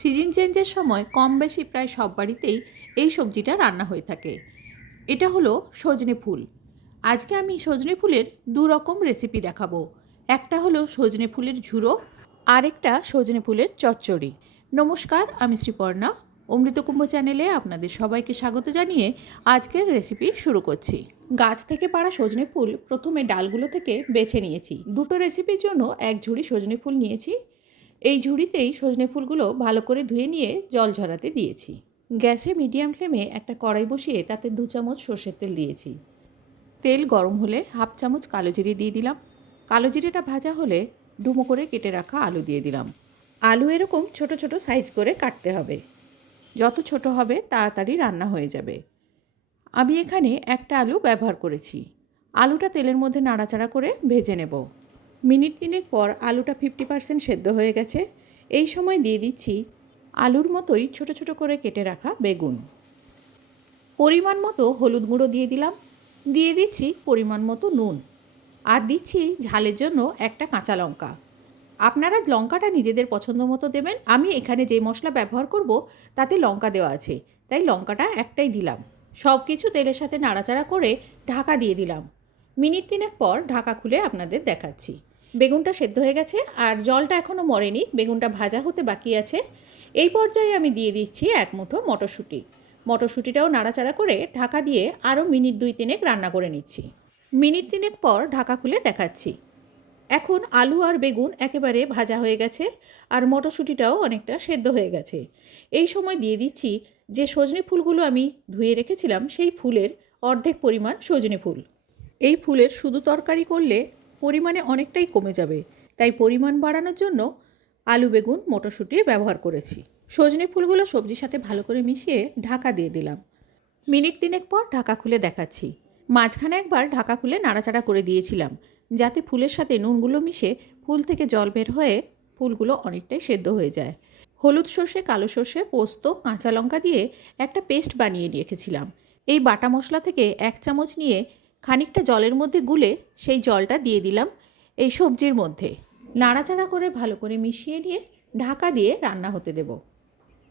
Season চেঞ্জের সময় কম বেশি প্রায় সব বাড়িতেই এই সবজিটা রান্না হয়ে থাকে। এটা হলো সজনে ফুল। আজকে আমি সজনে ফুলের দু রকম রেসিপি দেখাবো। একটা হলো সজনে ফুলের ঝুড়ো, আরেকটা সজনে ফুলের চচ্চড়ি। নমস্কার, আমি শ্রীপর্ণা। অমৃতকুম্ভ চ্যানেলে আপনাদের সবাইকে স্বাগত জানিয়ে আজকের রেসিপি শুরু করছি। গাছ থেকে পাড়া সজনে ফুল প্রথমে ডালগুলো থেকে বেছে নিয়েছি। দুটো রেসিপির জন্য এক ঝুড়ি সজনে ফুল নিয়েছি। এই ঝুড়িতেই সজনে ফুলগুলো ভালো করে ধুয়ে নিয়ে জল ঝরাতে দিয়েছি। গ্যাসে মিডিয়াম ফ্লেমে একটা কড়াই বসিয়ে তাতে দু চামচ সর্ষের তেল দিয়েছি। তেল গরম হলে হাফ চামচ কালো জিরে দিয়ে দিলাম। কালো জিরেটা ভাজা হলে ডুমো করে কেটে রাখা আলু দিয়ে দিলাম। আলু এরকম ছোট ছোট সাইজ করে কাটতে হবে। যত ছোট হবে তাড়াতাড়ি রান্না হয়ে যাবে। আমি এখানে একটা আলু ব্যবহার করেছি। আলুটা তেলের মধ্যে নাড়াচাড়া করে ভেজে নেব। মিনিট তিনেক পর আলুটা ফিফটি পার্সেন্ট সেদ্ধ হয়ে গেছে। এই সময় দিয়ে দিচ্ছি আলুর মতোই ছোট ছোট করে কেটে রাখা বেগুন। পরিমাণ মতো হলুদ গুঁড়ো দিয়ে দিলাম। দিয়ে দিচ্ছি পরিমাণ মতো নুন। আর দিচ্ছি ঝালের জন্য একটা কাঁচা লঙ্কা। আপনারা লঙ্কাটা নিজেদের পছন্দ মতো দেবেন। আমি এখানে যে মশলা ব্যবহার করব, তাতে লঙ্কা দেওয়া আছে। তাই লঙ্কাটা একটাই দিলাম। সব কিছু তেলের সাথে নাড়াচাড়া করে ঢাকা দিয়ে দিলাম। মিনিট তিনেক পর ঢাকা খুলে আপনাদের দেখাচ্ছি। বেগুনটা সেদ্ধ হয়ে গেছে আর জলটা এখনও মরেনি, বেগুনটা ভাজা হতে বাকি আছে। এই পর্যায়ে আমি দিয়ে দিচ্ছি এক মুঠো মটরশুঁটি। মটরশুঁটিটাও নাড়াচাড়া করে ঢাকা দিয়ে আরও মিনিট দুই তিনেক রান্না করে নিচ্ছি। মিনিট তিনেক পর ঢাকা খুলে দেখাচ্ছি। এখন আলু আর বেগুন একেবারে ভাজা হয়ে গেছে আর মটরশুঁটিটাও অনেকটা সেদ্ধ হয়ে গেছে। এই সময় দিয়ে দিচ্ছি যে সজনে ফুলগুলো আমি ধুয়ে রেখেছিলাম সেই ফুলের অর্ধেক পরিমাণ সজনে ফুল। এই ফুলের শুধু তরকারি করলে পরিমাণে অনেকটাই কমে যাবে। তাই পরিমাণ বাড়ানোর জন্য আলু, বেগুন, মটরশুঁটি ব্যবহার করেছি। সজনে ফুলগুলো সবজির সাথে ভালো করে মিশিয়ে ঢাকা দিয়ে দিলাম। মিনিট তিনেক পর ঢাকা খুলে দেখাচ্ছি। মাঝখানে একবার ঢাকা খুলে নাড়াচাড়া করে দিয়েছিলাম, যাতে ফুলের সাথে নুনগুলো মিশে ফুল থেকে জল বের হয়ে ফুলগুলো অনেকটাই সেদ্ধ হয়ে যায়। হলুদ সর্ষে, কালো সর্ষে, পোস্ত, কাঁচা লঙ্কা দিয়ে একটা পেস্ট বানিয়ে রেখেছিলাম। এই বাটা মশলা থেকে এক চামচ নিয়ে খানিকটা জলের মধ্যে গুলে সেই জলটা দিয়ে দিলাম এই সবজির মধ্যে। নাড়াচাড়া করে ভালো করে মিশিয়ে নিয়ে ঢাকা দিয়ে রান্না হতে দেব।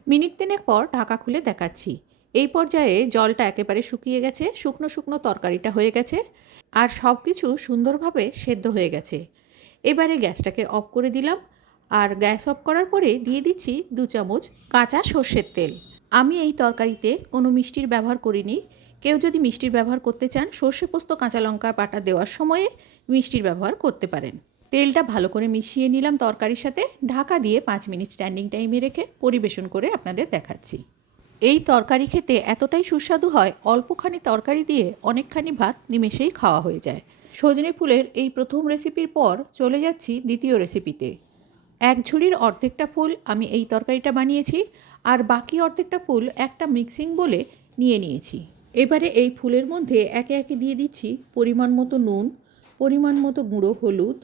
মিনিট তিনেক পর ঢাকা খুলে দেখাচ্ছি। এই পর্যায়ে জলটা একেবারে শুকিয়ে গেছে, শুকনো শুকনো তরকারিটা হয়ে গেছে আর সব কিছু সুন্দরভাবে সেদ্ধ হয়ে গেছে। এবারে গ্যাসটাকে অফ করে দিলাম আর গ্যাস অফ করার পরে দিয়ে দিচ্ছি দু চামচ কাঁচা সর্ষের তেল। আমি এই তরকারিতে কোনো মিষ্টির ব্যবহার করিনি কেউ যদি মিষ্টির ব্যবহার করতে চান, সর্ষে পোস্ত, কাঁচা লঙ্কা বাটা দেওয়ার সময়ে মিষ্টির ব্যবহার করতে পারেন। তেলটা ভালো করে মিশিয়ে নিলাম তরকারির সাথে। ঢাকা দিয়ে পাঁচ মিনিট স্ট্যান্ডিং টাইমে রেখে পরিবেশন করে আপনাদের দেখাচ্ছি। এই তরকারি খেতে এতটাই সুস্বাদু হয়, অল্পখানি তরকারি দিয়ে অনেকখানি ভাত নিমেষেই খাওয়া হয়ে যায়। সজনে ফুলের এই প্রথম রেসিপির পর চলে যাচ্ছি দ্বিতীয় রেসিপিতে এক ঝুড়ির অর্ধেকটা ফুল আমি এই তরকারিটা বানিয়েছি, আর বাকি অর্ধেকটা ফুল একটা মিক্সিং বলে নিয়ে নিয়েছি। এবারে এই ফুলের মধ্যে একে একে দিয়ে দিচ্ছি পরিমাণ মতো নুন, পরিমাণ মতো গুঁড়ো হলুদ,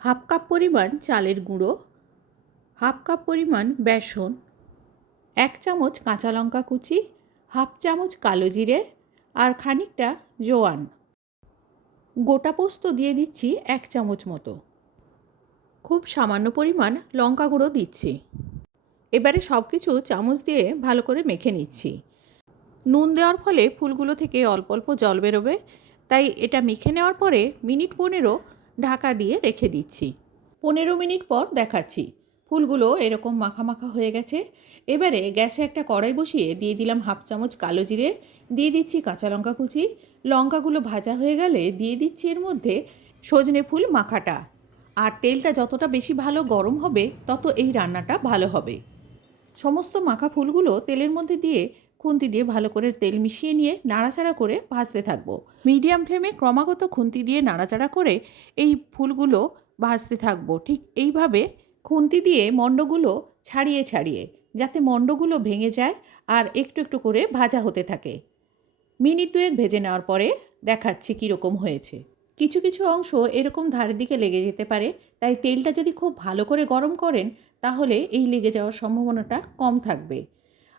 হাফ কাপ পরিমাণ চালের গুঁড়ো, হাফ কাপ পরিমাণ বেসন, এক চামচ কাঁচা লঙ্কা কুচি, হাফ চামচ কালো জিরে আর খানিকটা জোয়ান। গোটা পোস্ত দিয়ে দিচ্ছি এক চামচ মতো। খুব সামান্য পরিমাণ লঙ্কা গুঁড়ো দিচ্ছি। এবারে সব কিছু চামচ দিয়ে ভালো করে মেখে নিচ্ছি। নুন দেওয়ার ফলে ফুলগুলো থেকে অল্প অল্প জল বেরোবে। তাই এটা মেখে নেওয়ার পরে মিনিট পনেরো ঢাকা দিয়ে রেখে দিচ্ছি। পনেরো মিনিট পর দেখাচ্ছি। ফুলগুলো এরকম মাখা মাখা হয়ে গেছে। এবারে গ্যাসে একটা কড়াই বসিয়ে দিয়ে দিলাম হাফ চামচ কালো জিরে, দিয়ে দিচ্ছি কাঁচা লঙ্কা কুচি। লঙ্কাগুলো ভাজা হয়ে গেলে দিয়ে দিচ্ছি এর মধ্যে সজনে ফুল মাখাটা। আর তেলটা যতটা বেশি ভালো গরম হবে, তত এই রান্নাটা ভালো হবে। সমস্ত মাখা ফুলগুলো তেলের মধ্যে দিয়ে খুন্তি দিয়ে ভালো করে তেল মিশিয়ে নিয়ে নাড়াচাড়া করে ভাজতে থাকব। মিডিয়াম ফ্লেমে ক্রমাগত খুন্তি দিয়ে নাড়াচাড়া করে এই ফুলগুলো ভাজতে থাকব। ঠিক এইভাবে খুন্তি দিয়ে মণ্ডগুলো ছাড়িয়ে ছাড়িয়ে যাতে মণ্ডগুলো ভেঙে যায় আর একটু একটু করে ভাজা হতে থাকে। মিনিট দুয়েক ভেজে নেওয়ার পরে দেখাচ্ছি কীরকম হয়েছে। কিছু কিছু অংশ এরকম ধারের দিকে লেগে যেতে পারে, তাই তেলটা যদি খুব ভালো করে গরম করেন তাহলে এই লেগে যাওয়ার সম্ভাবনাটা কম থাকবে।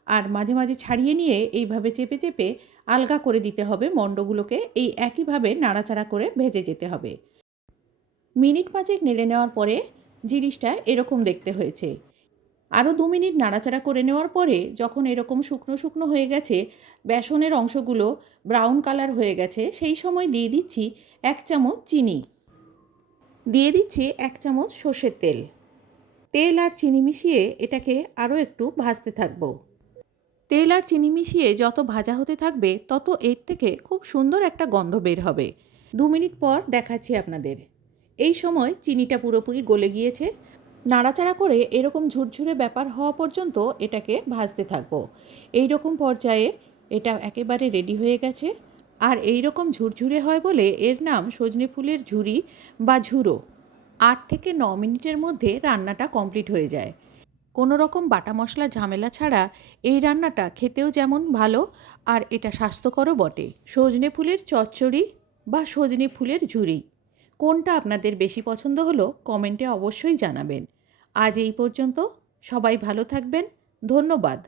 আর মাঝে মাঝে ছাড়িয়ে নিয়ে এইভাবে চেপে চেপে আলগা করে দিতে হবে মণ্ডগুলোকে, এই একইভাবে নাড়াচাড়া করে ভেজে যেতে হবে। মিনিট পাঁচেক নেড়ে নেওয়ার পরে জিনিসটা এরকম দেখতে হয়েছে। আরও দু মিনিট নাড়াচাড়া করে নেওয়ার পরে যখন এরকম শুকনো শুকনো হয়ে গেছে, বেসনের অংশগুলো ব্রাউন কালার হয়ে গেছে, সেই সময় দিয়ে দিচ্ছি এক চামচ চিনি। দিয়ে দিচ্ছি এক চামচ সর্ষের তেল। তেল আর চিনি মিশিয়ে এটাকে আরও একটু ভাজতে থাকব। তেল আর চিনি মিশিয়ে যত ভাজা হতে থাকবে, তত এর থেকে খুব সুন্দর একটা গন্ধ বের হবে। দু মিনিট পর দেখাচ্ছি আপনাদের। এই সময় চিনিটা পুরোপুরি গলে গিয়েছে। নাড়াচাড়া করে এরকম ঝুরঝুরে ব্যাপার হওয়া পর্যন্ত এটাকে ভাজতে থাকব। এই রকম পর্যায়ে এটা একেবারে রেডি হয়ে গেছে। আর এই রকম ঝুরঝুরে হয় বলে এর নাম সজনে ফুলের ঝুরি বা ঝুরো। আট থেকে ন মিনিটের মধ্যে রান্নাটা কমপ্লিট হয়ে যায়। কোনো রকম বাটা মশলা ঝামেলা ছাড়া এই রান্নাটা খেতেও যেমন ভালো, আর এটা স্বাস্থ্যকরও বটে। সজনে ফুলের চচ্চড়ি বা সজনে ফুলের ঝুড়ি কোনটা আপনাদের বেশি পছন্দ হলো কমেন্টে অবশ্যই জানাবেন। আজ এই পর্যন্ত সবাই ভালো থাকবেন। ধন্যবাদ।